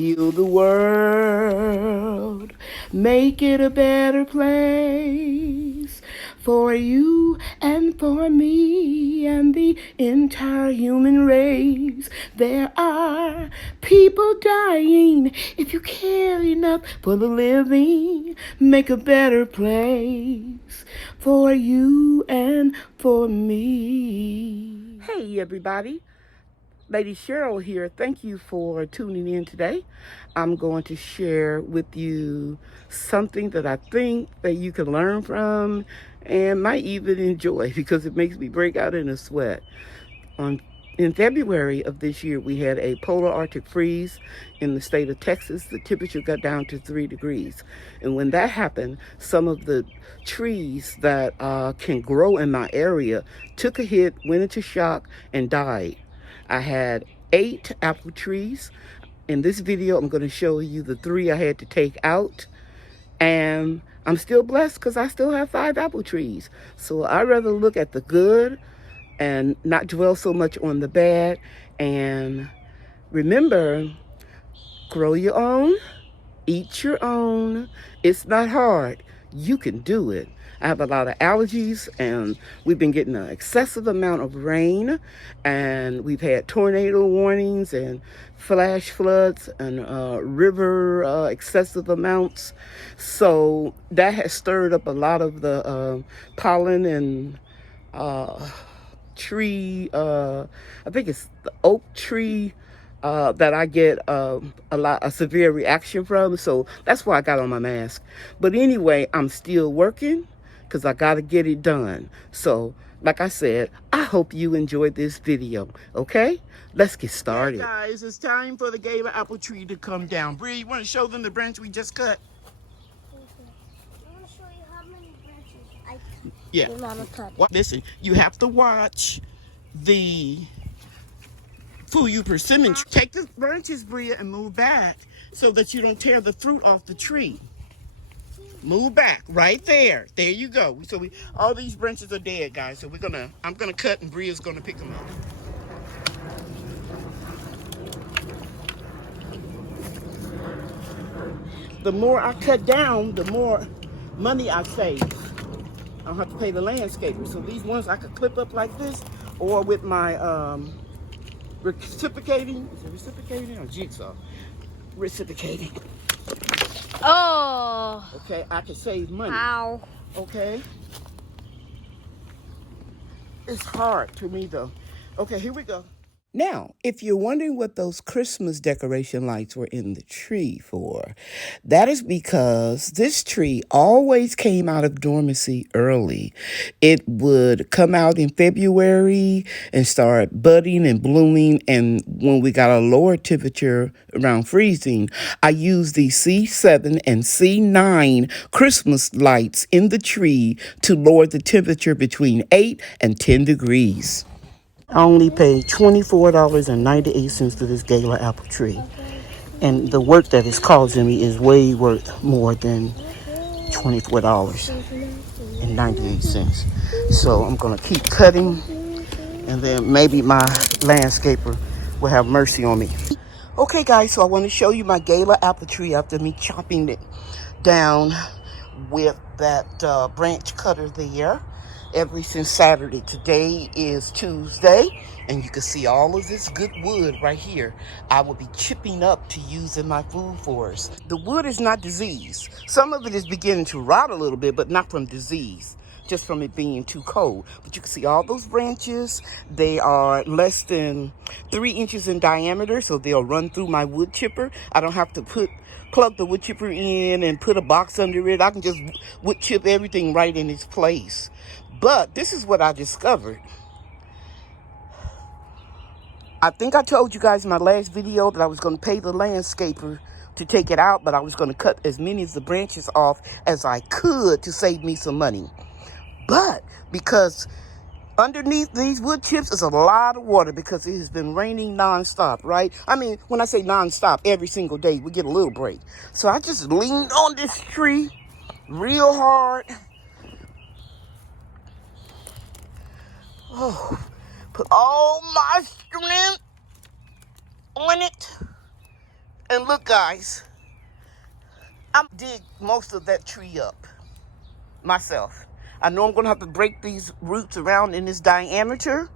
Heal the world, make it a better place for you and for me and the entire human race. There are people dying. If you care enough for the living, make a better place for you and for me. Hey everybody, Lady Cheryl here. Thank you for tuning in today. I'm going to share with you something that I think that you can learn from and might even enjoy because it makes me break out in a sweat. In February of this year, we had a polar Arctic freeze in the state of Texas. The temperature got down to 3 degrees. And when that happened, some of the trees that can grow in my area took a hit, went into shock, and died. I had 8 apple trees. In this video, I'm going to show you the 3 I had to take out. And I'm still blessed because I still have 5 apple trees. So I'd rather look at the good and not dwell so much on the bad. And remember, grow your own, eat your own. It's not hard. You can do it. I have a lot of allergies, and we've been getting an excessive amount of rain, and we've had tornado warnings and flash floods and river excessive amounts. So that has stirred up a lot of the pollen and tree, I think it's the oak tree that I get a severe reaction from. So that's why I got on my mask. But anyway, I'm still working because I got to get it done. So like I said, I hope you enjoyed this video. Okay, let's get started. Hey guys, it's time for the Gala apple tree to come down. Bree, you want to show them the branch we just cut? I want to show you how many branches I cut. Yeah. Listen, you have to watch the full persimmon. Take the branches, Bria, and move back so that you don't tear the fruit off the tree. Move back, right there. There you go. So all these branches are dead, guys. So I'm gonna cut, and Bria's gonna pick them up. The more I cut down, the more money I save. I don't have to pay the landscaper. So these ones I could clip up like this, or with my reciprocating. Is it reciprocating or jigsaw? Reciprocating. Oh. Okay, I can save money. Ow. Okay. It's hard to me though. Okay, here we go. Now, if you're wondering what those Christmas decoration lights were in the tree for, that is because this tree always came out of dormancy early. It would come out in February and start budding and blooming, and when we got a lower temperature around freezing, I used the C7 and C9 Christmas lights in the tree to lower the temperature between 8 and 10 degrees. I only paid $24.98 for this Gala apple tree. And the work that it's causing me is way worth more than $24.98. So I'm going to keep cutting, and then maybe my landscaper will have mercy on me. Okay, guys, so I want to show you my Gala apple tree after me chopping it down with that branch cutter there. Since Saturday. Today is Tuesday, and you can see all of this good wood right here. I will be chipping up to use in my food forest. The wood is not diseased. Some of it is beginning to rot a little bit, but not from disease, just from it being too cold. But you can see all those branches. They are less than 3 inches in diameter, so they'll run through my wood chipper. I don't have to plug the wood chipper in and put a box under it. I can just wood chip everything right in its place. But this is what I discovered. I think I told you guys in my last video that I was going to pay the landscaper to take it out, but I was going to cut as many of the branches off as I could to save me some money. But because underneath these wood chips is a lot of water because it has been raining nonstop, right? I mean, when I say nonstop, every single day we get a little break. So I just leaned on this tree real hard. Oh, put all my strength on it. And look, guys, I'm gonna dig most of that tree up myself. I know I'm gonna have to break these roots around in this diameter.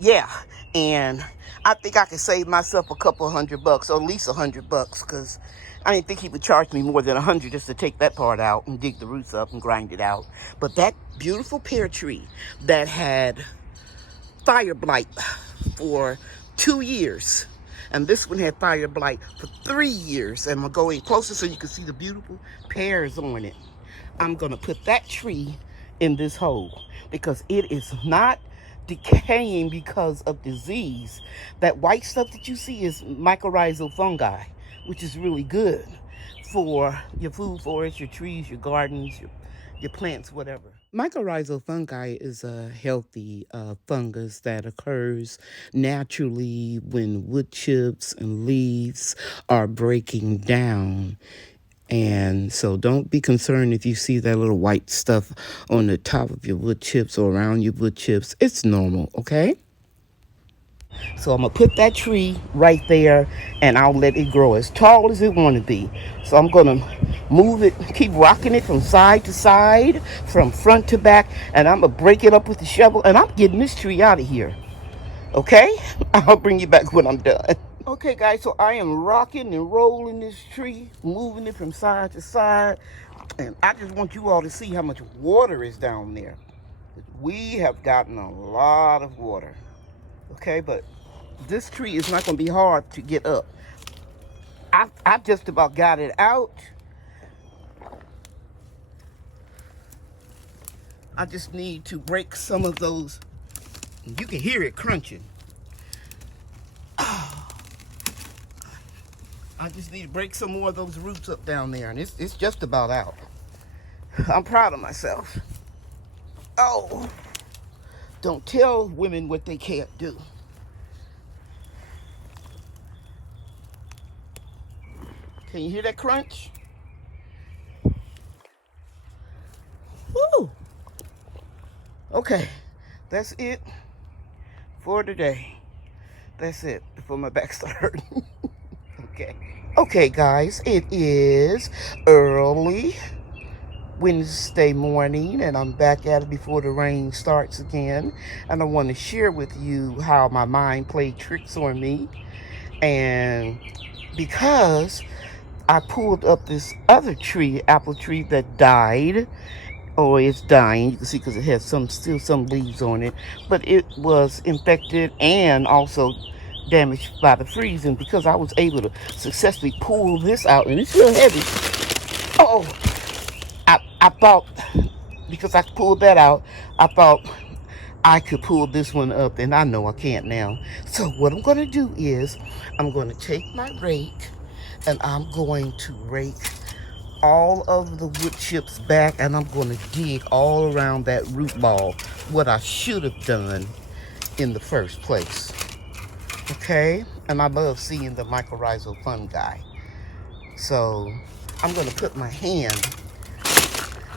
Yeah, and I think I could save myself a couple $100, or at least $100, because I didn't think he would charge me more than $100 just to take that part out and dig the roots up and grind it out. But that beautiful pear tree that had fire blight for 2 years, and this one had fire blight for 3 years, and I'm gonna go in closer so you can see the beautiful pears on it. I'm gonna put that tree in this hole because it is not decaying because of disease. That white stuff that you see is mycorrhizal fungi, which is really good for your food forest, your trees, your gardens, your plants, whatever. Mycorrhizal fungi is a healthy fungus that occurs naturally when wood chips and leaves are breaking down. And so don't be concerned if you see that little white stuff on the top of your wood chips or around your wood chips. It's normal, okay? So I'm going to put that tree right there, and I'll let it grow as tall as it want to be. So I'm going to move it, keep rocking it from side to side, from front to back, and I'm going to break it up with the shovel, and I'm getting this tree out of here. Okay? I'll bring you back when I'm done. Okay, guys, so I am rocking and rolling this tree, moving it from side to side, and I just want you all to see how much water is down there. We have gotten a lot of water, okay, but this tree is not going to be hard to get up. I just about got it out. I just need to break some of those. You can hear it crunching. I just need to break some more of those roots up down there, and it's just about out. I'm proud of myself. Oh, don't tell women what they can't do. Can you hear that crunch? Woo! Okay, that's it for today. That's it before my back starts hurting. Okay. Okay, guys, it is early Wednesday morning, and I'm back at it before the rain starts again. And I want to share with you how my mind played tricks on me. And because I pulled up this other tree, apple tree, that died, or it's dying, you can see because it has still some leaves on it, but it was infected and also damaged by the freezing. Because I was able to successfully pull this out, and it's real heavy. Oh, I thought, because I pulled that out, I thought I could pull this one up, and I know I can't now. So what I'm going to do is I'm going to take my rake, and I'm going to rake all of the wood chips back, and I'm going to dig all around that root ball, what I should have done in the first place. Okay? And I love seeing the mycorrhizal fungi. So I'm going to put my hand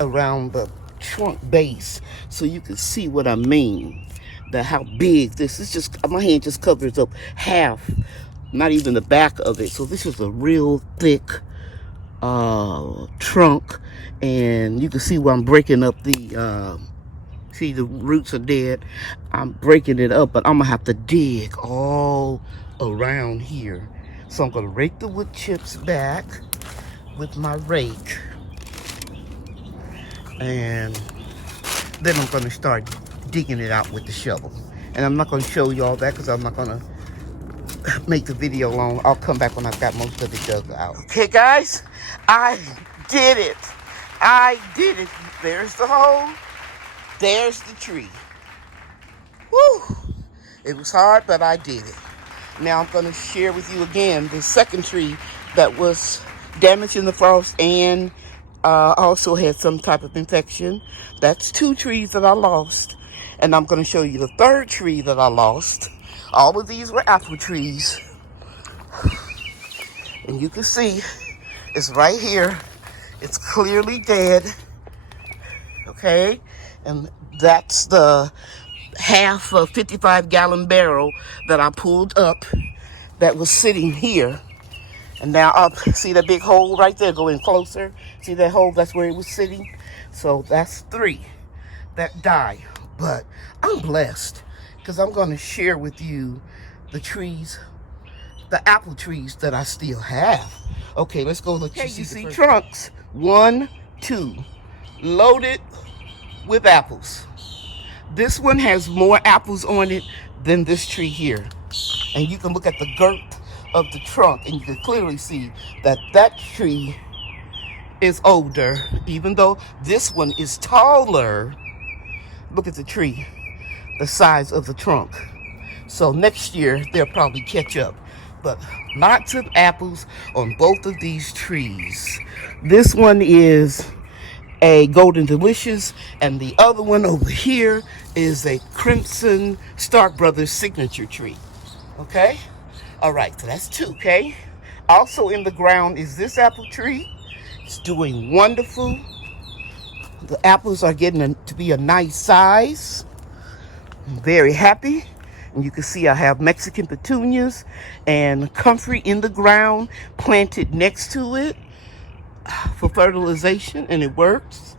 around the trunk base so you can see what I mean. How big this is. Just my hand just covers up half, not even the back of it. So this is a real thick trunk, and you can see where I'm breaking up the see, the roots are dead. I'm breaking it up, but I'm gonna have to dig all around here. So I'm gonna rake the wood chips back with my rake, and then I'm gonna start digging it out with the shovel. And I'm not gonna show you all that because I'm not gonna make the video long. I'll come back when I've got most of it dug out. Okay, guys, I did it. I did it. There's the hole. There's the tree. Woo! It was hard, but I did it. Now I'm going to share with you again the second tree that was damaged in the frost and also had some type of infection. That's 2 trees that I lost. And I'm going to show you the third tree that I lost. All of these were apple trees. And you can see it's right here. It's clearly dead. Okay? And that's the half a 55-gallon barrel that I pulled up that was sitting here. And now up, see that big hole right there? Go in closer. See that hole? That's where it was sitting. So that's 3 that died. But I'm blessed because I'm going to share with you the trees, the apple trees that I still have. Okay, let's go look. Okay, you see trunks. 1, 2, loaded with apples. This one has more apples on it than this tree here. And you can look at the girth of the trunk and you can clearly see that that tree is older, even though this one is taller. Look at the tree, the size of the trunk. So next year they'll probably catch up. But lots of apples on both of these trees. This one is a Golden Delicious, and the other one over here is a Crimson Stark Brothers signature tree. Okay? All right, so that's 2, okay? Also in the ground is this apple tree. It's doing wonderful. The apples are getting to be a nice size. I'm very happy. And you can see I have Mexican petunias and comfrey in the ground planted next to it for fertilization, and it works.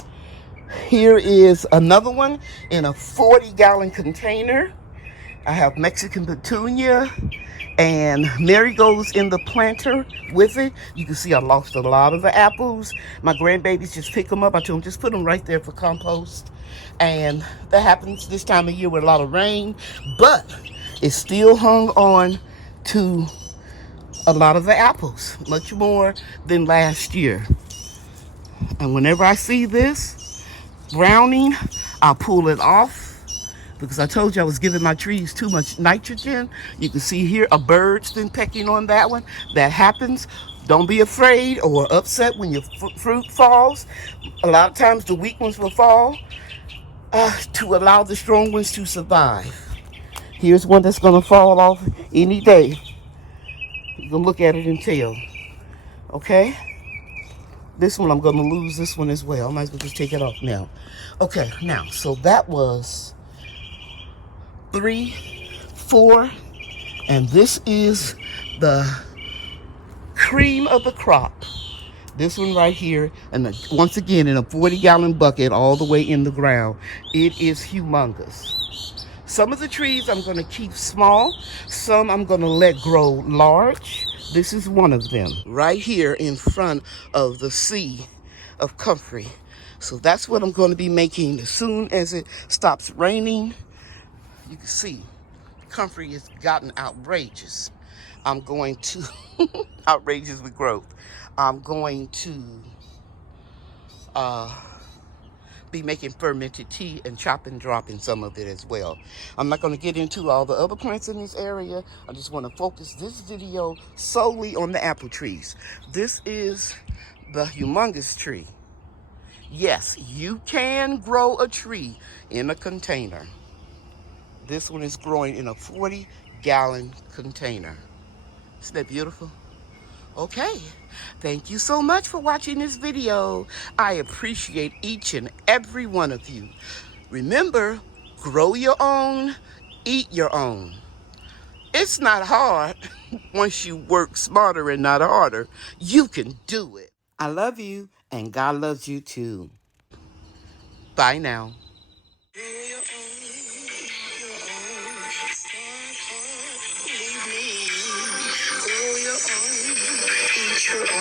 Here is another one in a 40-gallon container. I have Mexican petunia and marigolds in the planter with it. You can see I lost a lot of the apples. My grandbabies just pick them up. I told them just put them right there for compost. And that happens this time of year with a lot of rain. But it still hung on to a lot of the apples, much more than last year. And whenever I see this browning, I'll pull it off because I told you I was giving my trees too much nitrogen. You can see here a bird's been pecking on that one. That happens. Don't be afraid or upset when your fruit falls. A lot of times the weak ones will fall to allow the strong ones to survive. Here's one that's going to fall off any day. You can look at it and tell. Okay? This one, I'm going to lose this one as well. I might as well just take it off now. Okay, now, so that was 3, 4, and this is the cream of the crop. This one right here, and once again in a 40-gallon bucket all the way in the ground. It is humongous. Some of the trees I'm going to keep small. Some I'm going to let grow large. This is one of them right here in front of the sea of comfrey. So that's what I'm going to be making as soon as it stops raining. You can see comfrey has gotten outrageous. I'm going to, outrageous with growth. I'm going to be making fermented tea and chop and dropping some of it as well. I'm not going to get into all the other plants in this area. I just want to focus this video solely on the apple trees. This is the humongous tree. Yes, you can grow a tree in a container. This one is growing in a 40-gallon container. Isn't that beautiful? Okay, thank you so much for watching this video. I appreciate each and every one of you. Remember, grow your own, eat your own. It's not hard. Once you work smarter and not harder, you can do it. I love you, and God loves you too. Bye now. Eat your own.